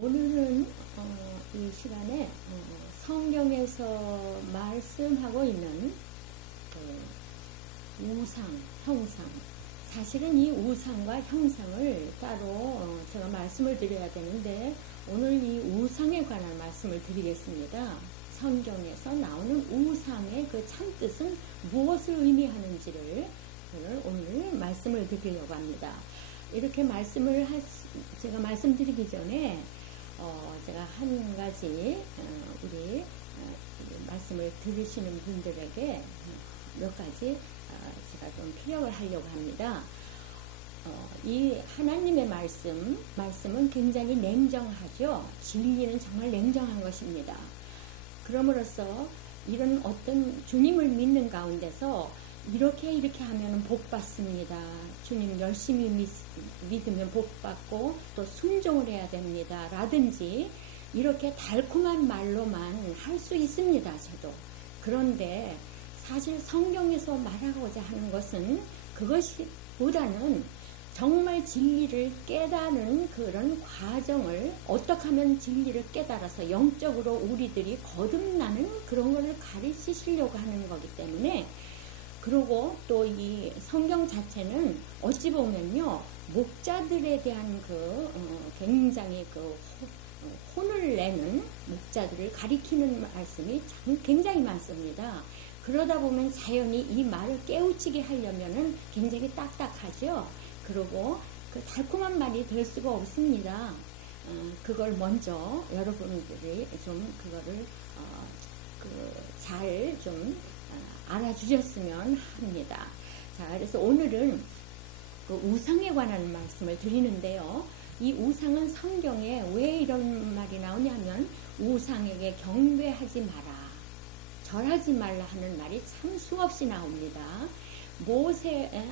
오늘은 이 시간에 성경에서 말씀하고 있는 우상, 형상, 사실은 이 우상과 형상을 따로 제가 말씀을 드려야 되는데 오늘 이 우상에 관한 말씀을 드리겠습니다. 성경에서 나오는 우상의 그 참뜻은 무엇을 의미하는지를 오늘 말씀을 드리려고 합니다. 이렇게 제가 말씀드리기 전에 제가 한 가지 우리 말씀을 들으시는 분들에게 몇 가지 제가 좀 피력을 하려고 합니다. 이 하나님의 말씀은 굉장히 냉정하죠. 진리는 정말 냉정한 것입니다. 그럼으로써 이런 어떤 주님을 믿는 가운데서 이렇게 하면 복 받습니다. 주님 열심히 믿으면 복 받고 또 순종을 해야 됩니다. 라든지 이렇게 달콤한 말로만 할 수 있습니다. 저도. 그런데 사실 성경에서 말하고자 하는 것은 그것보다는 정말 진리를 깨닫는 그런 과정을 어떻게 하면 진리를 깨달아서 영적으로 우리들이 거듭나는 그런 것을 가르치시려고 하는 거기 때문에 그리고 또 이 성경 자체는 어찌 보면요 목자들에 대한 굉장히 혼을 내는 목자들을 가리키는 말씀이 굉장히 많습니다. 그러다 보면 자연히 이 말을 깨우치게 하려면은 굉장히 딱딱하죠. 그리고 그 달콤한 말이 될 수가 없습니다. 그걸 먼저 여러분들이 좀 그거를 잘 좀 알아주셨으면 합니다. 자, 그래서 오늘은 그 우상에 관한 말씀을 드리는데요. 이 우상은 성경에 왜 이런 말이 나오냐면 우상에게 경배하지 마라, 절하지 말라 하는 말이 참 수없이 나옵니다.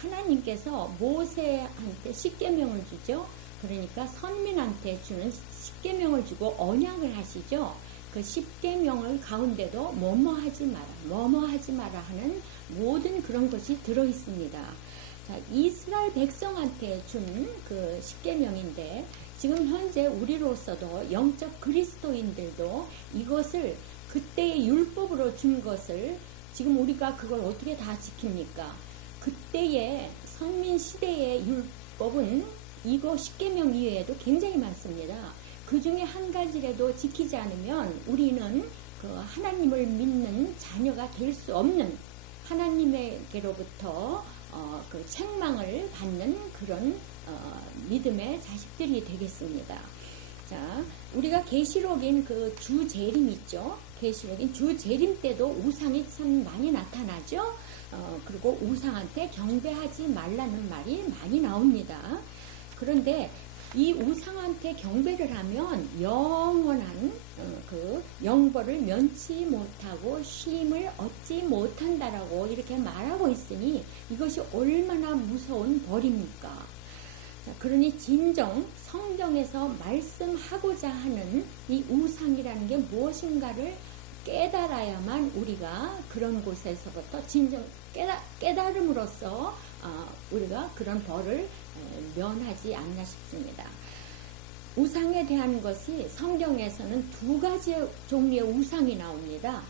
하나님께서 모세한테 십계명을 주죠. 그러니까 선민한테 주는 십계명을 주고 언약을 하시죠. 그 십계명을 가운데도 뭐뭐하지 마라 하는 모든 그런 것이 들어있습니다. 자, 이스라엘 백성한테 준 그 십계명인데 지금 현재 우리로서도 영적 그리스도인들도 이것을 그때의 율법으로 준 것을 지금 우리가 그걸 어떻게 다 지킵니까? 그때의 선민 시대의 율법은 이거 십계명 이외에도 굉장히 많습니다. 그 중에 한 가지라도 지키지 않으면 우리는 그 하나님을 믿는 자녀가 될 수 없는 하나님에게로부터 그 책망을 받는 그런 믿음의 자식들이 되겠습니다. 자, 우리가 계시록인 그 주재림 있죠. 계시록인 주재림 때도 우상이 참 많이 나타나죠. 그리고 우상한테 경배하지 말라는 말이 많이 나옵니다. 그런데 이 우상한테 경배를 하면 영원한 그 영벌을 면치 못하고 쉼을 얻지 못한다라고 이렇게 말하고 있으니 이것이 얼마나 무서운 벌입니까? 자, 그러니 진정 성경에서 말씀하고자 하는 이 우상이라는 게 무엇인가를 깨달아야만 우리가 그런 곳에서부터 진정 깨달음으로써 우리가 그런 벌을 면하지 않나 싶습니다. 우상에 대한 것이 성경에서는 두 가지 종류의 우상이 나옵니다.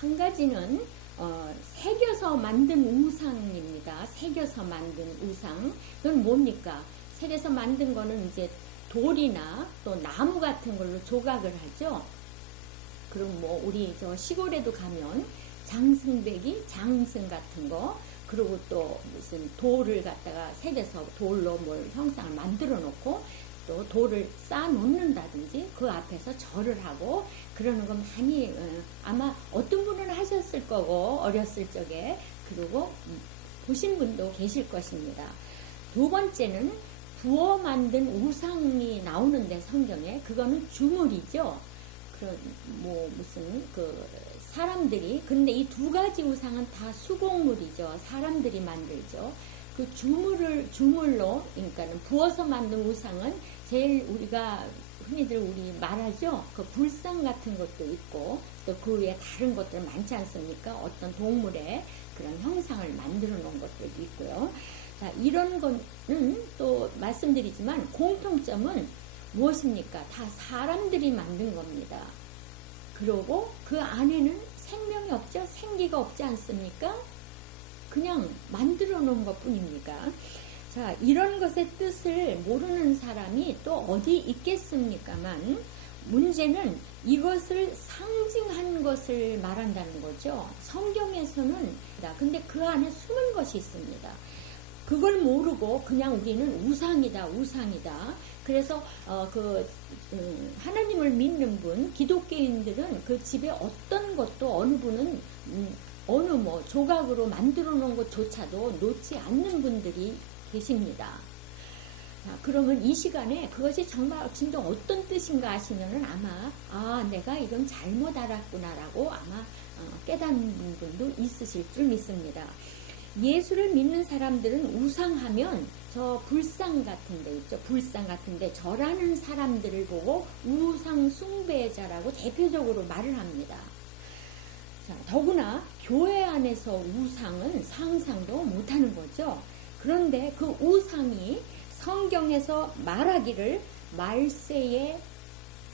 한 가지는 새겨서 만든 우상입니다. 새겨서 만든 우상. 그건 뭡니까? 새겨서 만든 거는 이제 돌이나 또 나무 같은 걸로 조각을 하죠. 그럼 뭐 우리 저 시골에도 가면 장승배기, 장승 같은 거, 그리고 또 무슨 돌을 갖다가 새겨서 돌로 뭘 형상을 만들어 놓고 또 돌을 쌓아 놓는다든지 그 앞에서 절을 하고 그러는 거 많이 아마 어떤 분은 하셨을 거고 어렸을 적에 그리고 보신 분도 계실 것입니다. 두 번째는 부어 만든 우상이 나오는데 성경에 그거는 주물이죠. 무슨 사람들이, 근데 이 두 가지 우상은 다 수곡물이죠. 사람들이 만들죠. 그 주물로, 그러니까는 부어서 만든 우상은 제일 우리가 흔히들 우리 말하죠. 그 불상 같은 것도 있고, 또 그 외에 다른 것들 많지 않습니까? 어떤 동물의 그런 형상을 만들어 놓은 것들도 있고요. 자, 이런 거는 또 말씀드리지만 공통점은 무엇입니까? 다 사람들이 만든 겁니다. 그리고 그 안에는 생명이 없죠? 생기가 없지 않습니까? 그냥 만들어 놓은 것 뿐입니까? 자, 이런 것의 뜻을 모르는 사람이 또 어디 있겠습니까만, 문제는 이것을 상징한 것을 말한다는 거죠. 성경에서는, 근데 그 안에 숨은 것이 있습니다. 그걸 모르고 그냥 우리는 우상이다, 우상이다. 그래서 하나님을 믿는 분, 기독교인들은 그 집에 어떤 것도 어느 분은 어느 조각으로 만들어 놓은 것조차도 놓지 않는 분들이 계십니다. 자, 그러면 이 시간에 그것이 정말 진짜 어떤 뜻인가 하시면은 아마 내가 이건 잘못 알았구나라고 아마 깨닫는 분도 있으실 줄 믿습니다. 예수를 믿는 사람들은 우상하면 저 불상 같은 데 있죠. 불상 같은 데 절하는 사람들을 보고 우상 숭배자라고 대표적으로 말을 합니다. 자, 더구나 교회 안에서 우상은 상상도 못하는 거죠. 그런데 그 우상이 성경에서 말하기를 말세에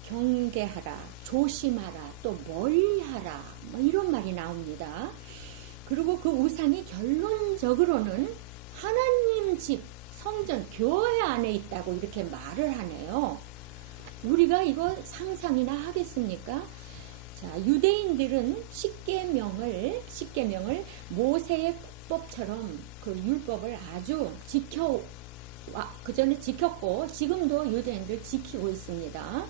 경계하라, 조심하라, 또 멀리하라, 이런 말이 나옵니다. 그리고 그 우상이 결론적으로는 하나님 집, 성전, 교회 안에 있다고 이렇게 말을 하네요. 우리가 이거 상상이나 하겠습니까? 자, 유대인들은 십계명을 모세의 국법처럼 그 율법을 아주 그 전에 지켰고 지금도 유대인들 지키고 있습니다.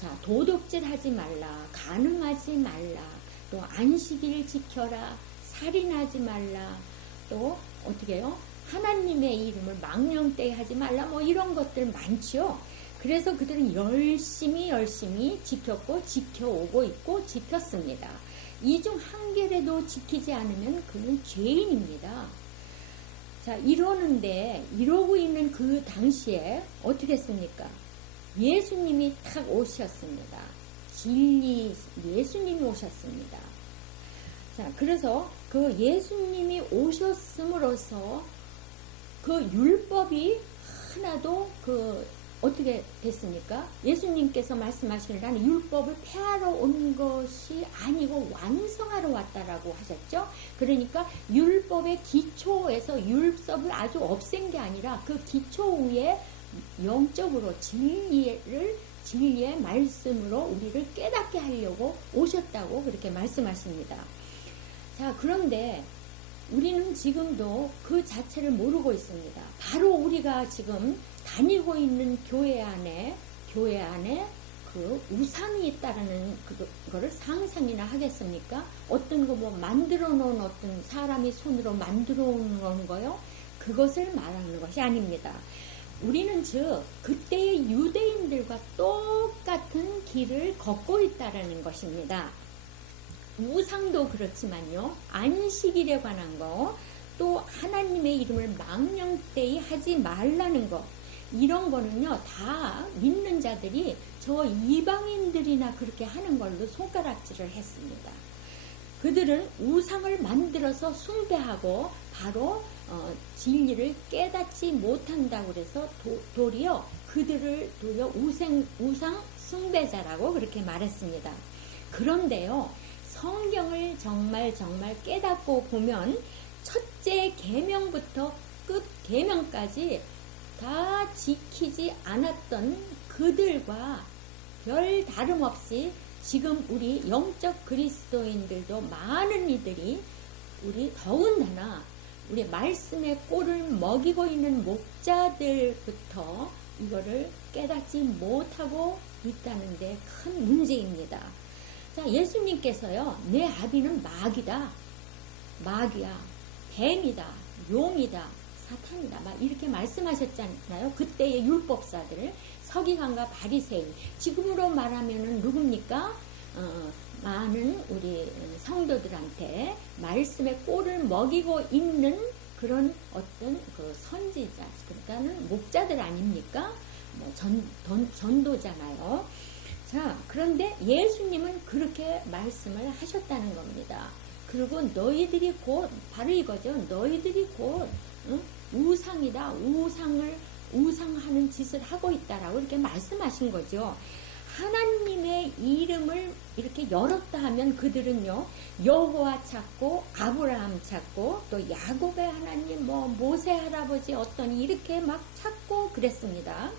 자, 도둑질 하지 말라, 간음하지 말라, 또 안식일 지켜라, 살인하지 말라, 또 어떻게 해요? 하나님의 이름을 망령되이 하지 말라, 이런 것들 많죠. 그래서 그들은 열심히 지켰고 지켜오고 있고 지켰습니다. 이 중 한 개라도 지키지 않으면 그는 죄인입니다. 자, 이러고 있는 그 당시에 어떻게 했습니까? 예수님이 탁 오셨습니다. 진리 예수님이 오셨습니다. 자, 그래서 그 예수님이 오셨음으로써 그 율법이 하나도 어떻게 됐습니까? 예수님께서 말씀하시길 나는 율법을 폐하러 온 것이 아니고 완성하러 왔다라고 하셨죠. 그러니까 율법의 기초에서 율법을 아주 없앤 게 아니라 그 기초 위에 영적으로 진리의 말씀으로 우리를 깨닫게 하려고 오셨다고 그렇게 말씀하십니다. 자, 그런데 우리는 지금도 그 자체를 모르고 있습니다. 바로 우리가 지금 다니고 있는 교회 안에 그 우상이 있다라는 그거를 상상이나 하겠습니까? 어떤 거 만들어 놓은 어떤 사람이 손으로 만들어 놓은 거요? 그것을 말하는 것이 아닙니다. 우리는 즉 그때의 유대인들과 똑같은 길을 걷고 있다라는 것입니다. 우상도 그렇지만요, 안식일에 관한 거, 또 하나님의 이름을 망령되이 하지 말라는 거, 이런 거는요 다 믿는 자들이 저 이방인들이나 그렇게 하는 걸로 손가락질을 했습니다. 그들은 우상을 만들어서 숭배하고 바로 진리를 깨닫지 못한다고 그래서 도리어 우상 숭배자라고 그렇게 말했습니다. 그런데요, 성경을 정말 깨닫고 보면 첫째 계명부터 끝 계명까지 다 지키지 않았던 그들과 별 다름없이 지금 우리 영적 그리스도인들도 많은 이들이 우리 더군다나 우리 말씀의 꼴을 먹이고 있는 목자들부터 이거를 깨닫지 못하고 있다는 데 큰 문제입니다. 자, 예수님께서요, 내 아비는 마귀야, 뱀이다, 용이다, 사탄이다, 이렇게 말씀하셨잖아요. 그때의 율법사들, 서기관과 바리새인, 지금으로 말하면은 누굽니까? 많은 우리 성도들한테 말씀의 꼴을 먹이고 있는 그런 어떤 그 선지자, 그러니까는 목자들 아닙니까? 전도잖아요. 자, 그런데 예수님은 그렇게 말씀을 하셨다는 겁니다. 그리고 너희들이 곧, 바로 이거죠. 너희들이 곧 우상이다. 우상을 우상하는 짓을 하고 있다라고 이렇게 말씀하신 거죠. 하나님의 이름을 이렇게 열었다 하면 그들은요, 여호와 찾고 아브라함 찾고 또 야곱의 하나님, 모세 할아버지 어떠니 이렇게 막 찾고 그랬습니다.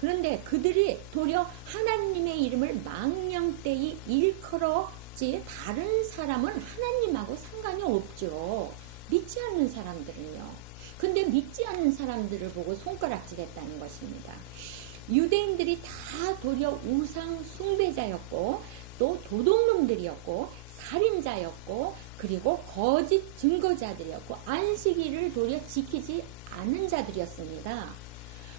그런데 그들이 도리어 하나님의 이름을 망령되이 일컬었지 다른 사람은 하나님하고 상관이 없죠. 믿지 않는 사람들은요. 근데 믿지 않는 사람들을 보고 손가락질했다는 것입니다. 유대인들이 다 도리어 우상 숭배자였고 또 도둑놈들이었고 살인자였고 그리고 거짓 증거자들이었고 안식일을 도리어 지키지 않은 자들이었습니다.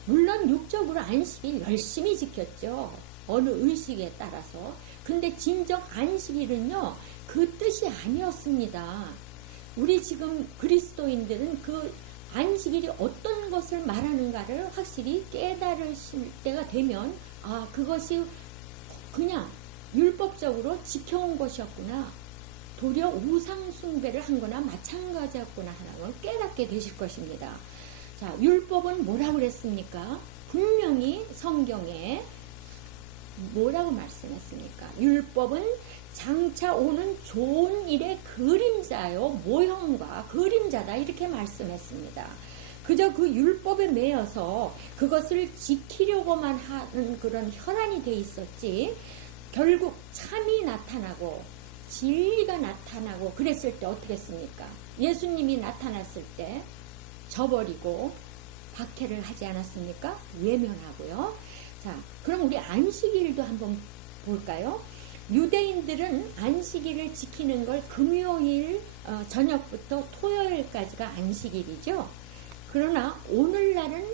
물론 육적으로 안식일 열심히 지켰죠. 어느 의식에 따라서. 근데 진정 안식일은요, 그 뜻이 아니었습니다. 우리 지금 그리스도인들은 그 안식일이 어떤 것을 말하는가를 확실히 깨달으실 때가 되면, 아, 그것이 그냥 율법적으로 지켜온 것이었구나. 도리어 우상 숭배를 한 거나 마찬가지였구나 하는 걸 깨닫게 되실 것입니다. 자, 율법은 뭐라고 그랬습니까? 분명히 성경에 뭐라고 말씀했습니까? 율법은 장차 오는 좋은 일의 그림자요, 모형과 그림자다 이렇게 말씀했습니다. 그저 그 율법에 매여서 그것을 지키려고만 하는 그런 혈안이 돼 있었지, 결국 참이 나타나고 진리가 나타나고 그랬을 때 어떻게 했습니까? 예수님이 나타났을 때 저버리고 박해를 하지 않았습니까? 외면하고요. 자, 그럼 우리 안식일도 한번 볼까요? 유대인들은 안식일을 지키는 걸 금요일 저녁부터 토요일까지가 안식일이죠. 그러나 오늘날은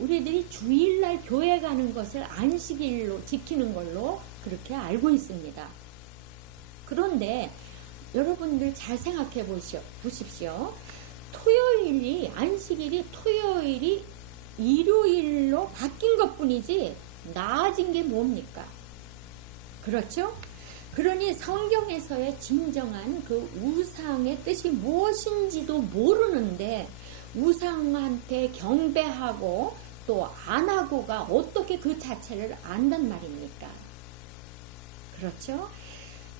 우리들이 주일날 교회 가는 것을 안식일로 지키는 걸로 그렇게 알고 있습니다. 그런데 여러분들 잘 생각해 보십시오. 토요일이, 안식일이 토요일이 일요일로 바뀐 것 뿐이지 나아진 게 뭡니까? 그렇죠? 그러니 성경에서의 진정한 그 우상의 뜻이 무엇인지도 모르는데 우상한테 경배하고 또 안 하고가 어떻게 그 자체를 안단 말입니까? 그렇죠?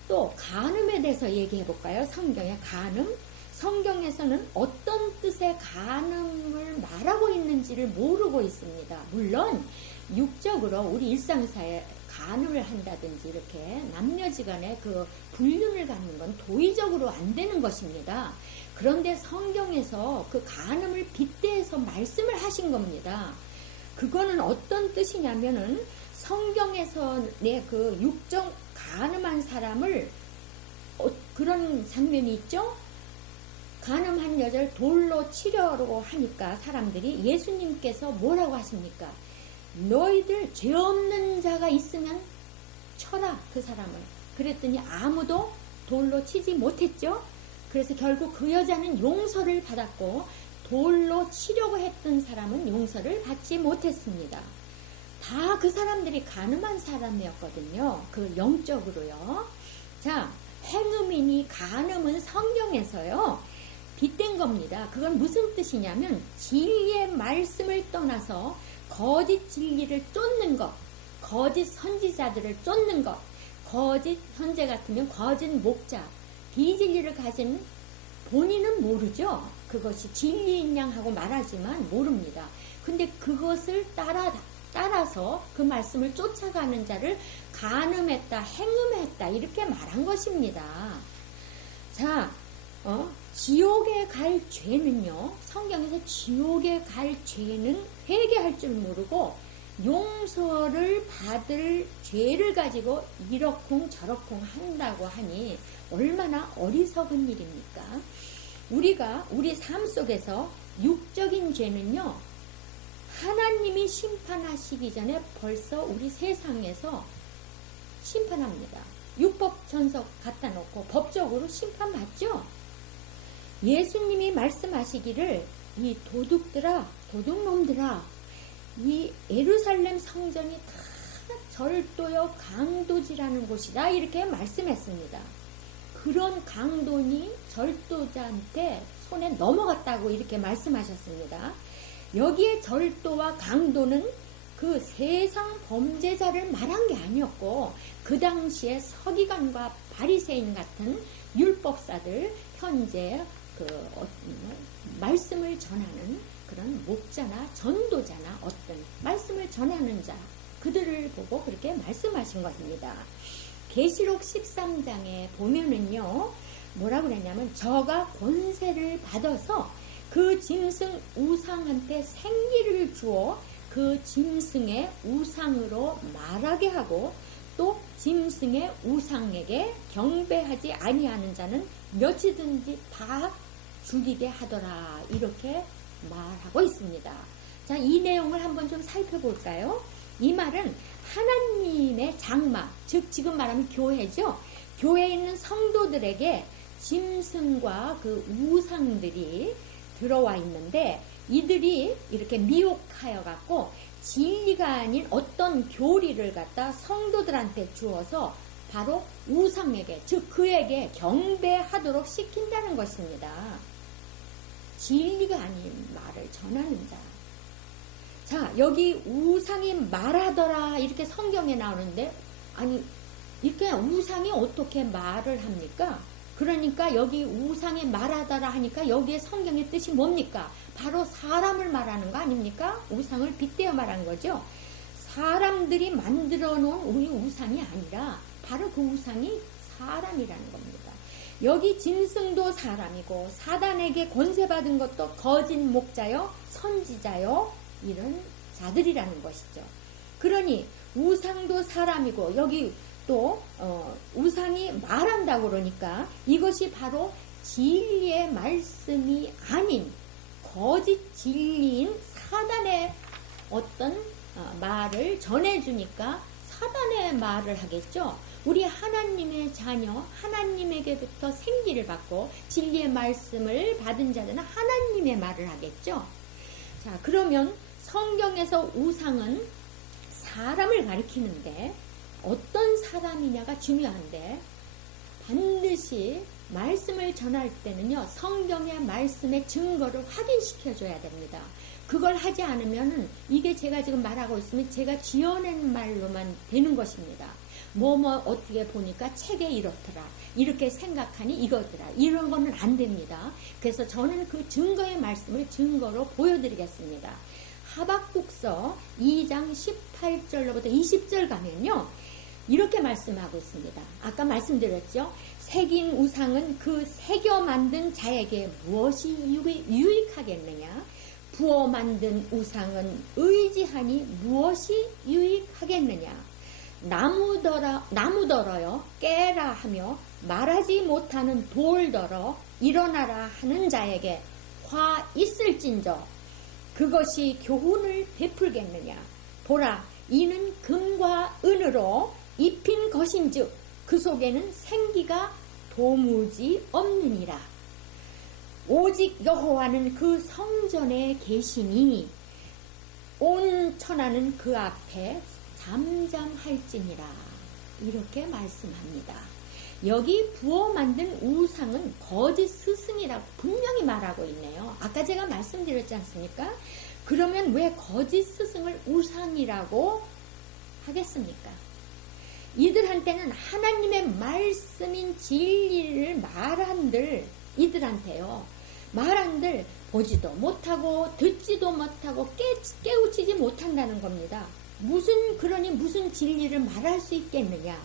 또 간음에 대해서 얘기해 볼까요? 성경의 간음. 성경에서는 어떤 뜻의 간음을 말하고 있는지를 모르고 있습니다. 물론 육적으로 우리 일상사에 간음을 한다든지 이렇게 남녀지간에 그 불륜을 갖는 건 도의적으로 안 되는 것입니다. 그런데 성경에서 그 간음을 빗대해서 말씀을 하신 겁니다. 그거는 어떤 뜻이냐면은 성경에서의 그 육적 간음한 사람을 그런 장면이 있죠? 간음한 여자를 돌로 치려고 하니까 사람들이 예수님께서 뭐라고 하십니까? 너희들 죄 없는 자가 있으면 쳐라 그 사람을. 그랬더니 아무도 돌로 치지 못했죠. 그래서 결국 그 여자는 용서를 받았고 돌로 치려고 했던 사람은 용서를 받지 못했습니다. 다 그 사람들이 간음한 사람이었거든요. 그 영적으로요. 자, 행음이니 간음은 성경에서요 빗댄 겁니다. 그건 무슨 뜻이냐면 진리의 말씀을 떠나서 거짓 진리를 쫓는 것, 거짓 선지자들을 쫓는 것, 거짓 현재 같으면 거짓 목자, 비진리를 가진 본인은 모르죠. 그것이 진리인 양 하고 말하지만 모릅니다. 근데 그것을 따라서 그 말씀을 쫓아가는 자를 간음했다, 행음했다 이렇게 말한 것입니다. 자, 지옥에 갈 죄는요, 성경에서 지옥에 갈 죄는 회개할 줄 모르고 용서를 받을 죄를 가지고 이러쿵 저러쿵 한다고 하니 얼마나 어리석은 일입니까? 우리가 우리 삶 속에서 육적인 죄는요, 하나님이 심판하시기 전에 벌써 우리 세상에서 심판합니다. 율법 전석 갖다 놓고 법적으로 심판받죠? 예수님이 말씀하시기를 이 도둑들아, 도둑놈들아, 이 예루살렘 성전이 다 절도요 강도지라는 곳이다 이렇게 말씀했습니다. 그런 강도니 절도자한테 손에 넘어갔다고 이렇게 말씀하셨습니다. 여기에 절도와 강도는 그 세상 범죄자를 말한 게 아니었고 그 당시에 서기관과 바리새인 같은 율법사들, 현재 말씀을 전하는 그런 목자나 전도자나 어떤 말씀을 전하는 자, 그들을 보고 그렇게 말씀하신 것입니다. 계시록 13장에 보면은요, 뭐라고 그랬냐면 저가 권세를 받아서 그 짐승 우상한테 생기를 주어 그 짐승의 우상으로 말하게 하고 또 짐승의 우상에게 경배하지 아니하는 자는 몇이든지 다 죽이게 하더라, 이렇게 말하고 있습니다. 자, 이 내용을 한번 좀 살펴볼까요? 이 말은 하나님의 장막, 즉 지금 말하면 교회죠. 교회에 있는 성도들에게 짐승과 그 우상들이 들어와 있는데 이들이 이렇게 미혹하여 갖고 진리가 아닌 어떤 교리를 갖다 성도들한테 주어서 바로 우상에게, 즉 그에게 경배하도록 시킨다는 것입니다. 진리가 아닌 말을 전하는 자. 자, 여기 우상이 말하더라 이렇게 성경에 나오는데, 아니 이렇게 우상이 어떻게 말을 합니까? 그러니까 여기 우상이 말하더라 하니까 여기에 성경의 뜻이 뭡니까? 바로 사람을 말하는 거 아닙니까? 우상을 빗대어 말한 거죠. 사람들이 만들어 놓은 우리 우상이 아니라 바로 그 우상이 사람이라는 겁니다. 여기 짐승도 사람이고 사단에게 권세받은 것도 거짓 목자요, 선지자요, 이런 자들이라는 것이죠. 그러니 우상도 사람이고 여기 또 우상이 말한다고 그러니까 이것이 바로 진리의 말씀이 아닌 거짓 진리인 사단의 어떤 말을 전해주니까 사단의 말을 하겠죠. 우리 하나님의 자녀, 하나님에게부터 생기를 받고 진리의 말씀을 받은 자들은 하나님의 말을 하겠죠. 자, 그러면 성경에서 우상은 사람을 가리키는데 어떤 사람이냐가 중요한데 반드시 말씀을 전할 때는요, 성경의 말씀의 증거를 확인시켜줘야 됩니다. 그걸 하지 않으면 이게 제가 지금 말하고 있으면 제가 지어낸 말로만 되는 것입니다. 어떻게 보니까 책에 이렇더라, 이렇게 생각하니 이거더라, 이런 거는 안 됩니다. 그래서 저는 그 증거의 말씀을 증거로 보여드리겠습니다. 하박국서 2장 18절로부터 20절 가면요, 이렇게 말씀하고 있습니다. 아까 말씀드렸죠. 새긴 우상은 그 새겨 만든 자에게 무엇이 유익하겠느냐? 부어 만든 우상은 의지하니 무엇이 유익하겠느냐? 나무더러요 깨라 하며 말하지 못하는 돌더러 일어나라 하는 자에게 화 있을진저 그것이 교훈을 베풀겠느냐? 보라, 이는 금과 은으로 입힌 것인즉 그 속에는 생기가 도무지 없느니라. 오직 여호와는 그 성전에 계시니 온 천하는 그 앞에 잠잠할지니라. 이렇게 말씀합니다. 여기 부어 만든 우상은 거짓 스승이라고 분명히 말하고 있네요. 아까 제가 말씀드렸지 않습니까? 그러면 왜 거짓 스승을 우상이라고 하겠습니까? 이들한테는 하나님의 말씀인 진리를 말한들 이들한테요, 말한들 보지도 못하고 듣지도 못하고 깨우치지 못한다는 겁니다. 그러니 무슨 진리를 말할 수 있겠느냐?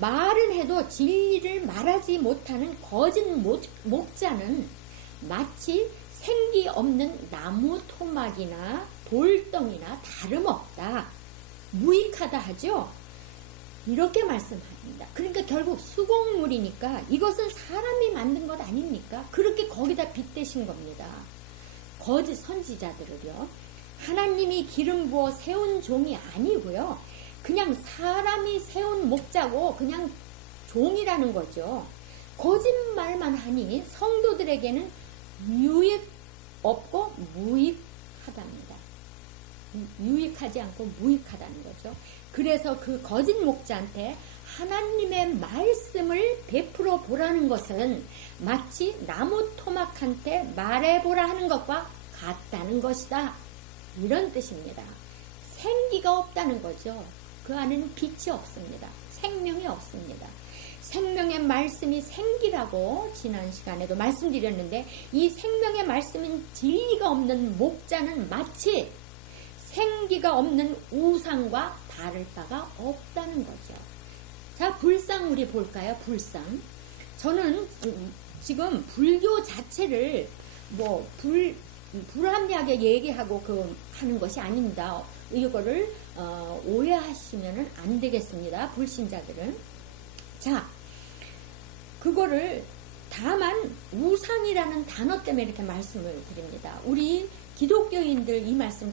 말은 해도 진리를 말하지 못하는 거짓 목자는 마치 생기 없는 나무 토막이나 돌덩이나 다름없다, 무익하다 하죠. 이렇게 말씀합니다. 그러니까 결국 수공물이니까 이것은 사람이 만든 것 아닙니까? 그렇게 거기다 빗대신 겁니다. 거짓 선지자들을요, 하나님이 기름 부어 세운 종이 아니고요, 그냥 사람이 세운 목자고 그냥 종이라는 거죠. 거짓말만 하니 성도들에게는 유익 없고 무익하답니다. 유익하지 않고 무익하다는 거죠. 그래서 그 거짓 목자한테 하나님의 말씀을 베풀어 보라는 것은 마치 나무 토막한테 말해보라 하는 것과 같다는 것이다. 이런 뜻입니다. 생기가 없다는 거죠. 그 안에는 빛이 없습니다. 생명이 없습니다. 생명의 말씀이 생기라고 지난 시간에도 말씀드렸는데, 이 생명의 말씀인 진리가 없는 목자는 마치 생기가 없는 우상과 다를 바가 없다는 거죠. 자, 불상 우리 볼까요? 불상. 저는 지금 불교 자체를 불합리하게 얘기하고 하는 것이 아닙니다. 이거를 오해하시면 안 되겠습니다. 불신자들은. 자, 그거를 다만 우상이라는 단어 때문에 이렇게 말씀을 드립니다. 우리 기독교인들 이 말씀